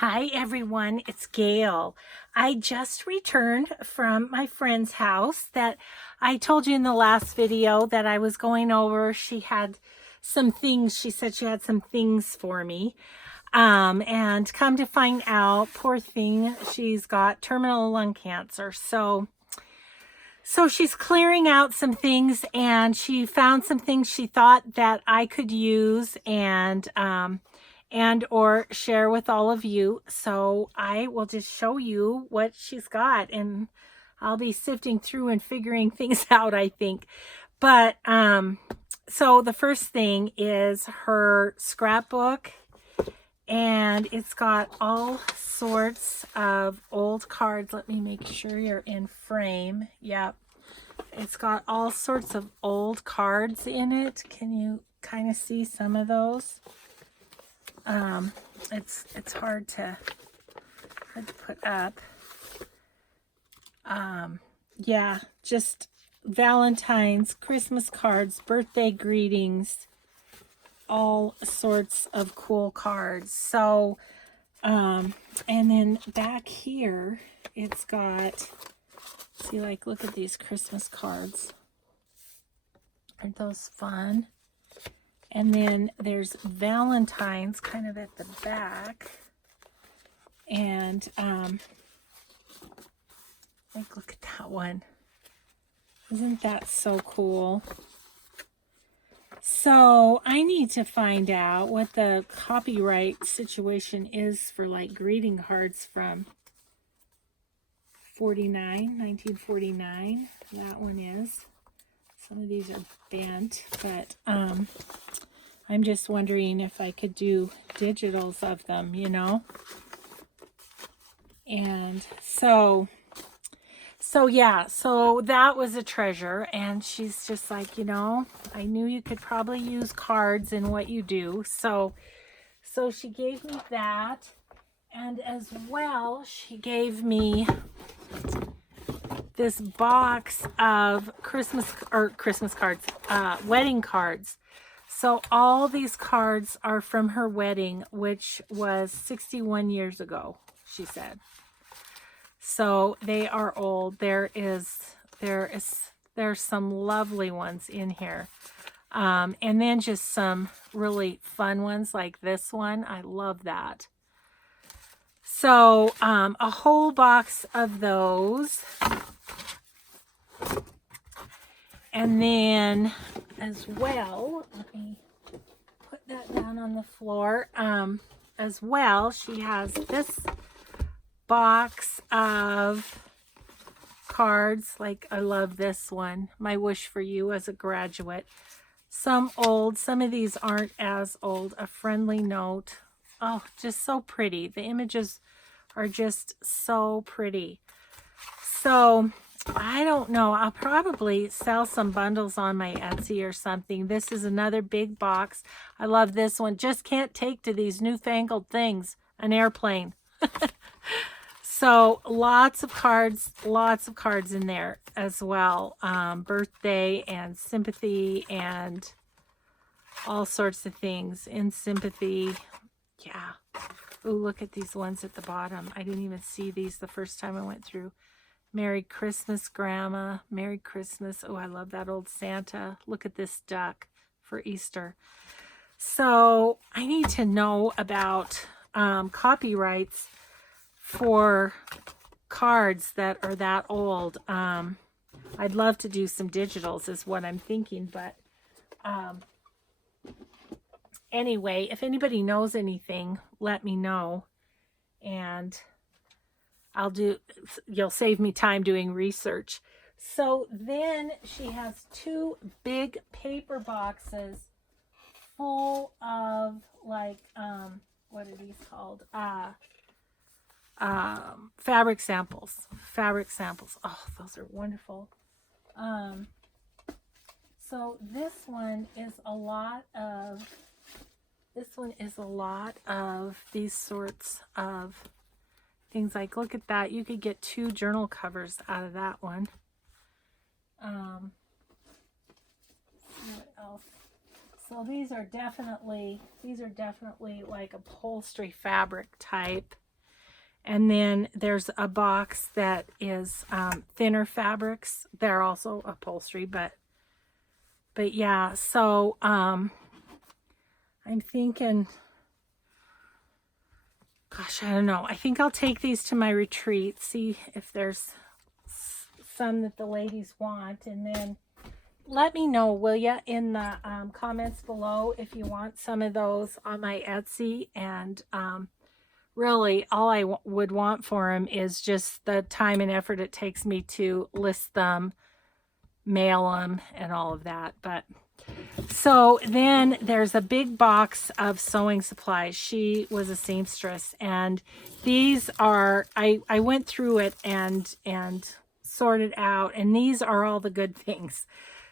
Hi everyone, it's Gayle. I just returned from my friend's house that I told you in the last video that I was going over. She had some things, she said she had some things for me. And come to find out, poor thing, she's got terminal lung cancer. So she's clearing out some things, and she found some things she thought that I could use and or share with all of you. So I will just show you what she's got, and I'll be sifting through and figuring things out, I think. But so the first thing is her scrapbook, and it's got all sorts of old cards. Let me make sure you're in frame. Yep. It's got all sorts of old cards in it. Can you kind of see some of those? It's hard to put up. Yeah, just Valentine's, Christmas cards, birthday greetings, all sorts of cool cards. So, and then back here, it's got, see, like, look at these Christmas cards. Aren't those fun? And then there's Valentine's kind of at the back. And, like, look at that one. Isn't that so cool? So I need to find out what the copyright situation is for, like, greeting cards from 1949. That one is. Some of these are bent, but I'm just wondering if I could do digitals of them, you know? And so yeah, so that was a treasure. And she's just like, you know, I knew you could probably use cards in what you do. So she gave me that. And as well, she gave me this box of Christmas cards, wedding cards. So all these cards are from her wedding, which was 61 years ago, she said. So they are old. There's some lovely ones in here. And then just some really fun ones like this one. I love that. So a whole box of those. And then as well, let me put that down on the floor. As well, she has this box of cards. Like, I love this one. My wish for you as a graduate. Some old, some of these aren't as old. A friendly note. Oh, just so pretty. The images are just so pretty. So I don't know. I'll probably sell some bundles on my Etsy or something. This is another big box. I love this one. Just can't take to these newfangled things. An airplane. So lots of cards in there as well. Birthday and sympathy and all sorts of things in sympathy. Yeah. Ooh, look at these ones at the bottom. I didn't even see these the first time I went through. Merry Christmas, Grandma. Merry Christmas. Oh, I love that old Santa. Look at this duck for Easter. So I need to know about copyrights for cards that are that old. I'd love to do some digitals is what I'm thinking, but anyway, if anybody knows anything, let me know, and you'll save me time doing research. So then she has two big paper boxes full of, like, what are these called? Fabric samples. Oh, those are wonderful. So this one is a lot of these sorts of things. Like, look at that. You could get 2 journal covers out of that one. What else? So these are definitely like upholstery fabric type. And then there's a box that is thinner fabrics. They're also upholstery, but yeah. So I'm thinking, gosh, I don't know. I think I'll take these to my retreat, see if there's some that the ladies want, and then let me know, will ya, in the comments below if you want some of those on my Etsy. And really, all I would want for them is just the time and effort it takes me to list them, mail them, and all of that. But so then there's a big box of sewing supplies. She was a seamstress, and these are, I went through it and sorted out, and these are all the good things.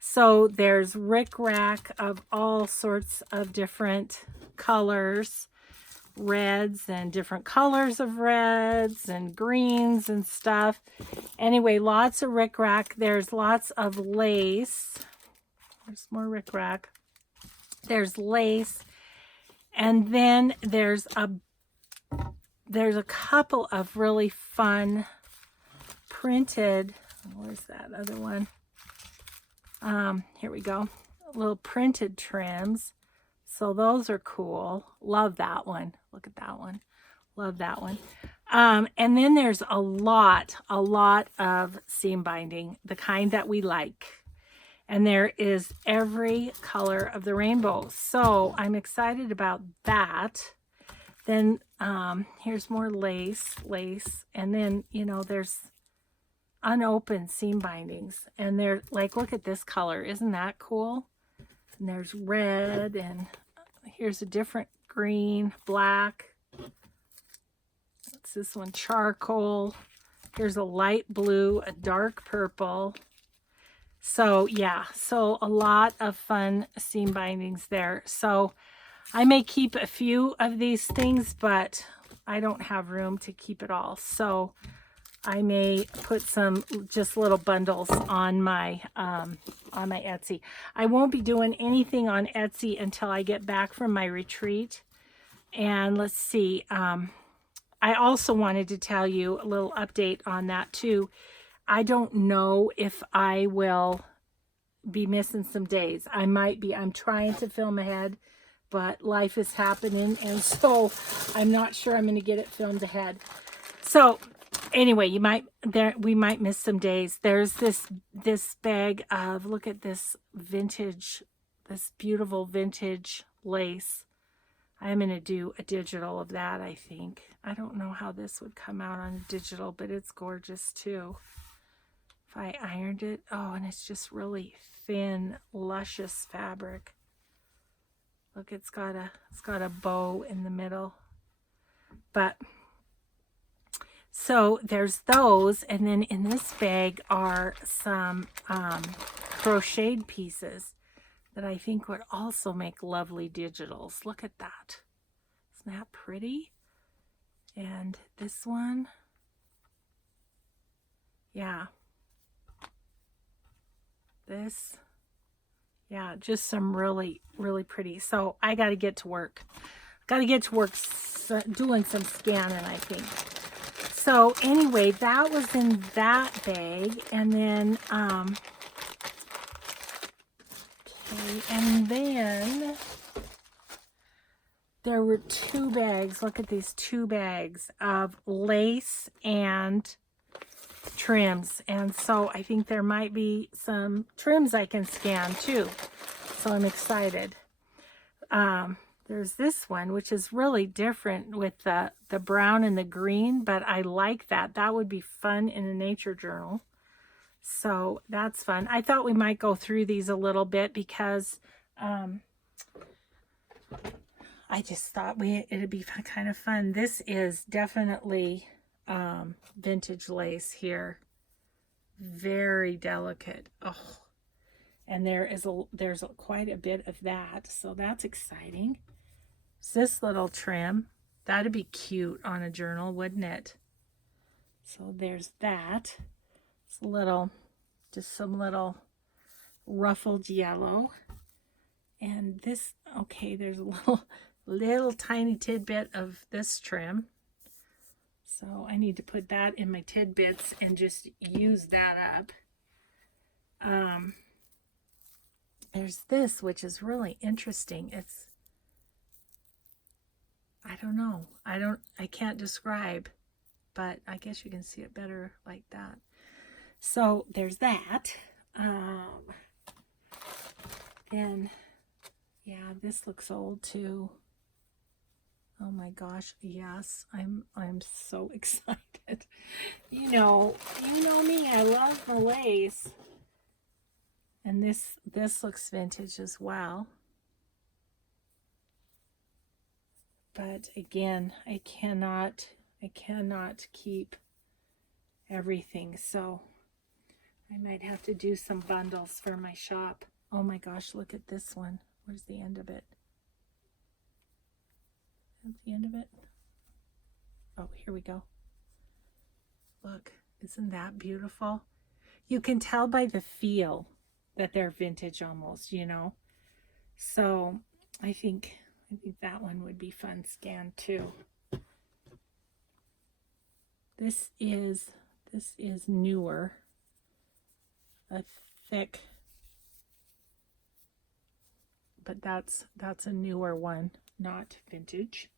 So there's rickrack of all sorts of different colors, reds and different colors of reds and greens and stuff. Anyway, lots of rickrack. There's lots of lace. There's more rickrack. There's lace. And then there's a couple of really fun printed, where's that other one? Here we go. Little printed trims. So those are cool. Love that one. Look at that one. Love that one. And then there's a lot of seam binding, the kind that we like. And there is every color of the rainbow. So I'm excited about that. Then here's more lace. And then, you know, there's unopened seam bindings, and they're like, look at this color, isn't that cool? And there's red, and here's a different green, black. What's this one? Charcoal. Here's a light blue, a dark purple. So yeah, so a lot of fun seam bindings there. So I may keep a few of these things, but I don't have room to keep it all. So I may put some just little bundles on my Etsy. I won't be doing anything on Etsy until I get back from my retreat. And let's see, I also wanted to tell you a little update on that too. I don't know if I will be missing some days. I might be. I'm trying to film ahead, but life is happening, and so I'm not sure I'm going to get it filmed ahead. So anyway, we might miss some days. There's this bag of, look at this vintage, this beautiful vintage lace. I'm going to do a digital of that, I think. I don't know how this would come out on digital, but it's gorgeous too. If I ironed it, oh, and it's just really thin, luscious fabric. Look, it's got a bow in the middle. But so there's those, and then in this bag are some crocheted pieces that I think would also make lovely digitals. Look at that. Isn't that pretty? And this one, yeah. This, yeah, just some really, really pretty. So I got to get to work. Got to get to work doing some scanning, I think. So anyway, that was in that bag. And then, okay, and then there were 2 bags. Look at these 2 bags of lace and trims. And so I think there might be some trims I can scan too. So I'm excited. There's this one, which is really different with the brown and the green, but I like that. That would be fun in a nature journal. So that's fun. I thought we might go through these a little bit because I just thought it'd be kind of fun. This is definitely vintage lace here. Very delicate. Oh, and there's quite a bit of that, so that's exciting. So this little trim, that'd be cute on a journal, wouldn't it? So there's that. It's just some little ruffled yellow. And this, okay, there's a little tiny tidbit of this trim. So I need to put that in my tidbits and just use that up. There's this, which is really interesting. It's, I don't know. I can't describe, but I guess you can see it better like that. So there's that. And yeah, this looks old too. Oh my gosh, yes, I'm so excited. You know me, I love the lace. And this looks vintage as well. But again, I cannot keep everything. So I might have to do some bundles for my shop. Oh my gosh, look at this one. Where's the end of it? That's the end of it. Oh, here we go. Look, isn't that beautiful? You can tell by the feel that they're vintage almost, you know. So I think that one would be fun scanned too. This is newer. A thick, but that's a newer one, not vintage.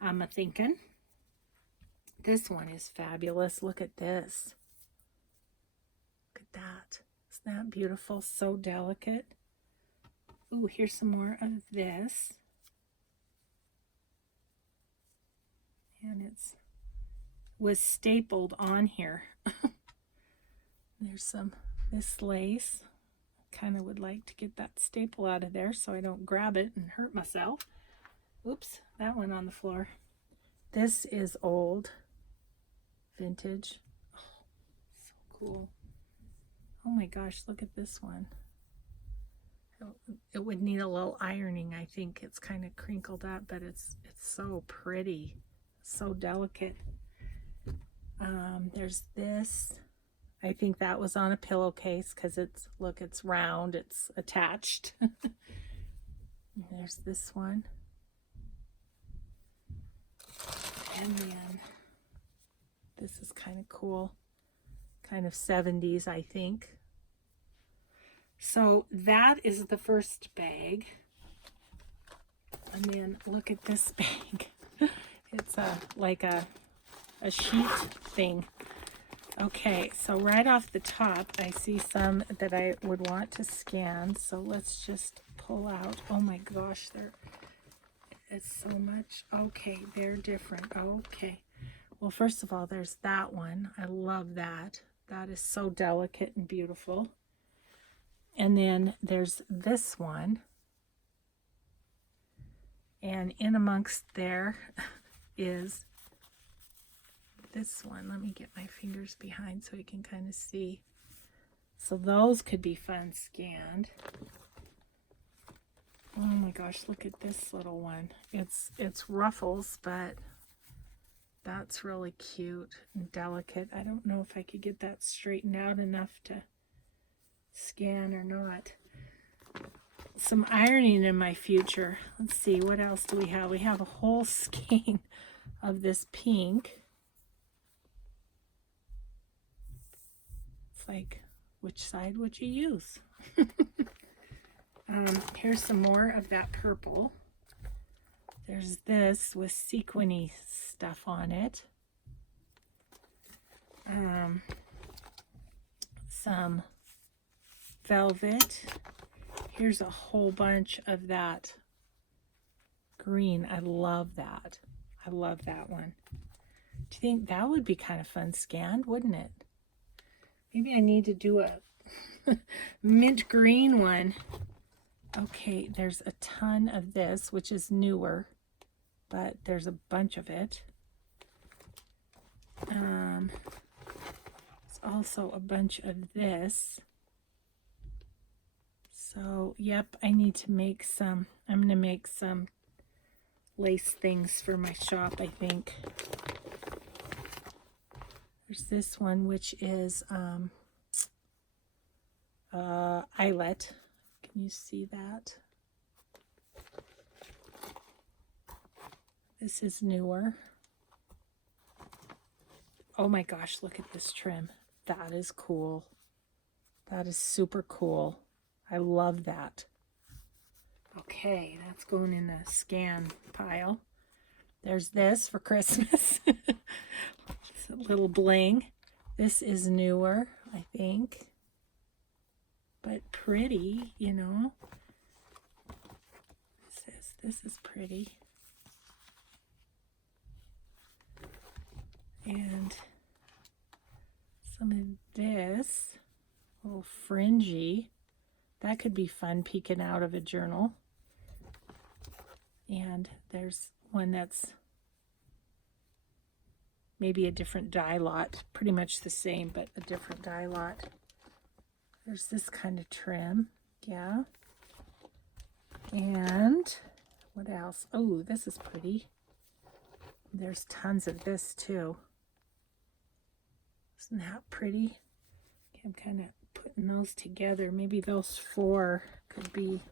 I'm a thinking. This one is fabulous. Look at this. Look at that. Isn't that beautiful? So delicate. Ooh, here's some more of this. And was stapled on here. There's some, this lace. Kind of would like to get that staple out of there so I don't grab it and hurt myself. Oops, that went on the floor. This is old, vintage. Oh, so cool. Oh my gosh, look at this one. It would need a little ironing, I think. It's kind of crinkled up, but it's so pretty, so delicate. There's this. I think that was on a pillowcase because it's round, it's attached. There's this one. And then this is kind of cool, kind of 70s, I think. So that is the first bag. And then look at this bag. It's like a sheet thing. Okay, so right off the top, I see some that I would want to scan. So let's just pull out. Oh my gosh, it's so much. Okay, they're different. Okay. Well, first of all, there's that one. I love that. That is so delicate and beautiful. And then there's this one. And in amongst there is this one. Let me get my fingers behind so you can kind of see. So those could be fun scanned. Oh my gosh, look at this little one. It's ruffles, but that's really cute and delicate. I don't know if I could get that straightened out enough to scan or not. Some ironing in my future. Let's see, what else do we have? We have a whole skein of this pink. It's like, which side would you use? Here's some more of that purple. There's this with sequiny stuff on it. Some velvet. Here's a whole bunch of that green. I love that. I love that one. Do you think that would be kind of fun scanned, wouldn't it? Maybe I need to do a mint green one. Okay, there's a ton of this, which is newer, but there's a bunch of it. There's also a bunch of this. So, yep, I need to make some. I'm going to make some lace things for my shop, I think. There's this one, which is eyelet. Can you see that? This is newer. Oh my gosh, look at this trim. That is cool. That is super cool. I love that. Okay, that's going in the scan pile. There's this for Christmas. It's a little bling. This is newer, I think. But pretty, you know. This is pretty. And some of this, a little fringy. That could be fun peeking out of a journal. And there's one that's maybe a different dye lot. Pretty much the same, but a different dye lot. There's this kind of trim. Yeah. And what else? Oh, this is pretty. There's tons of this too. Isn't that pretty? Okay, I'm kind of putting those together. Maybe those 4 could be,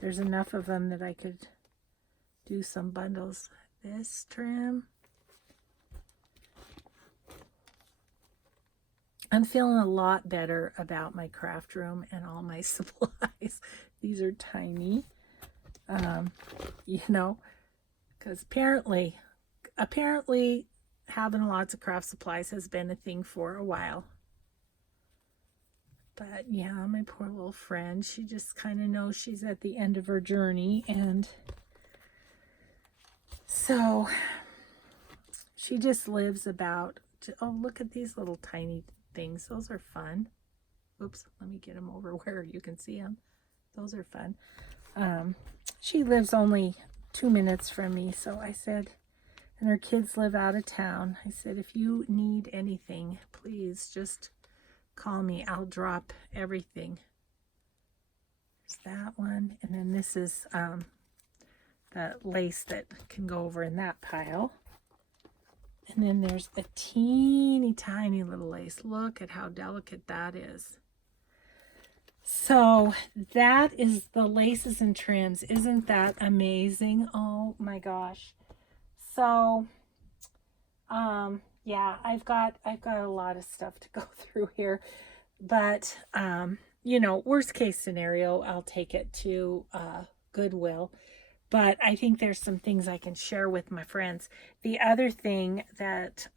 there's enough of them that I could do some bundles. This trim. I'm feeling a lot better about my craft room and all my supplies. These are tiny, you know, because apparently having lots of craft supplies has been a thing for a while. But yeah, my poor little friend, she just kind of knows she's at the end of her journey, and so she just lives about, oh, look at these little tiny things. Those are fun. Oops, let me get them over where you can see them. Those are fun. She lives only 2 minutes from me, so I said, and her kids live out of town. I said, if you need anything, please just call me. I'll drop everything. There's that one. And then this is the lace that can go over in that pile. And then there's a teeny tiny little lace. Look at how delicate that is. So that is the laces and trims. Isn't that amazing? Oh my gosh. So yeah, I've got a lot of stuff to go through here, but you know, worst case scenario, I'll take it to Goodwill. But I think there's some things I can share with my friends. The other thing that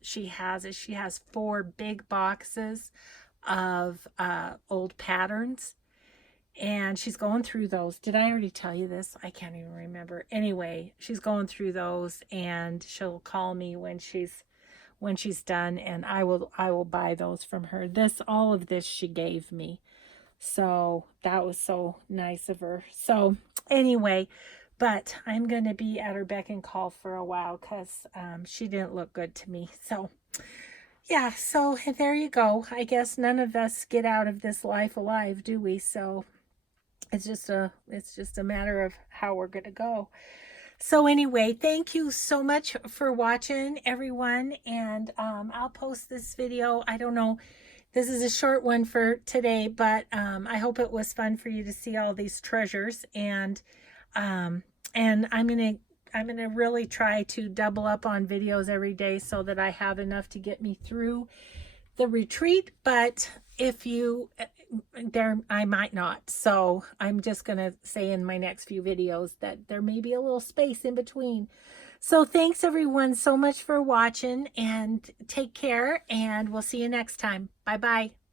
she has is she has 4 big boxes of old patterns, and she's going through those. Did I already tell you this? I can't even remember. Anyway, she's going through those, and she'll call me when she's done, and I will buy those from her. All of this she gave me. So that was so nice of her. So anyway, but I'm going to be at her beck and call for a while because she didn't look good to me. So yeah, so there you go. I guess none of us get out of this life alive, do we? So it's just a matter of how we're going to go. So anyway, thank you so much for watching, everyone. And I'll post this video. I don't know. This is a short one for today, but I hope it was fun for you to see all these treasures. And I'm gonna really try to double up on videos every day so that I have enough to get me through the retreat. But if you I might not. So I'm just gonna say in my next few videos that there may be a little space in between. So thanks everyone so much for watching, and take care, and we'll see you next time. Bye-bye.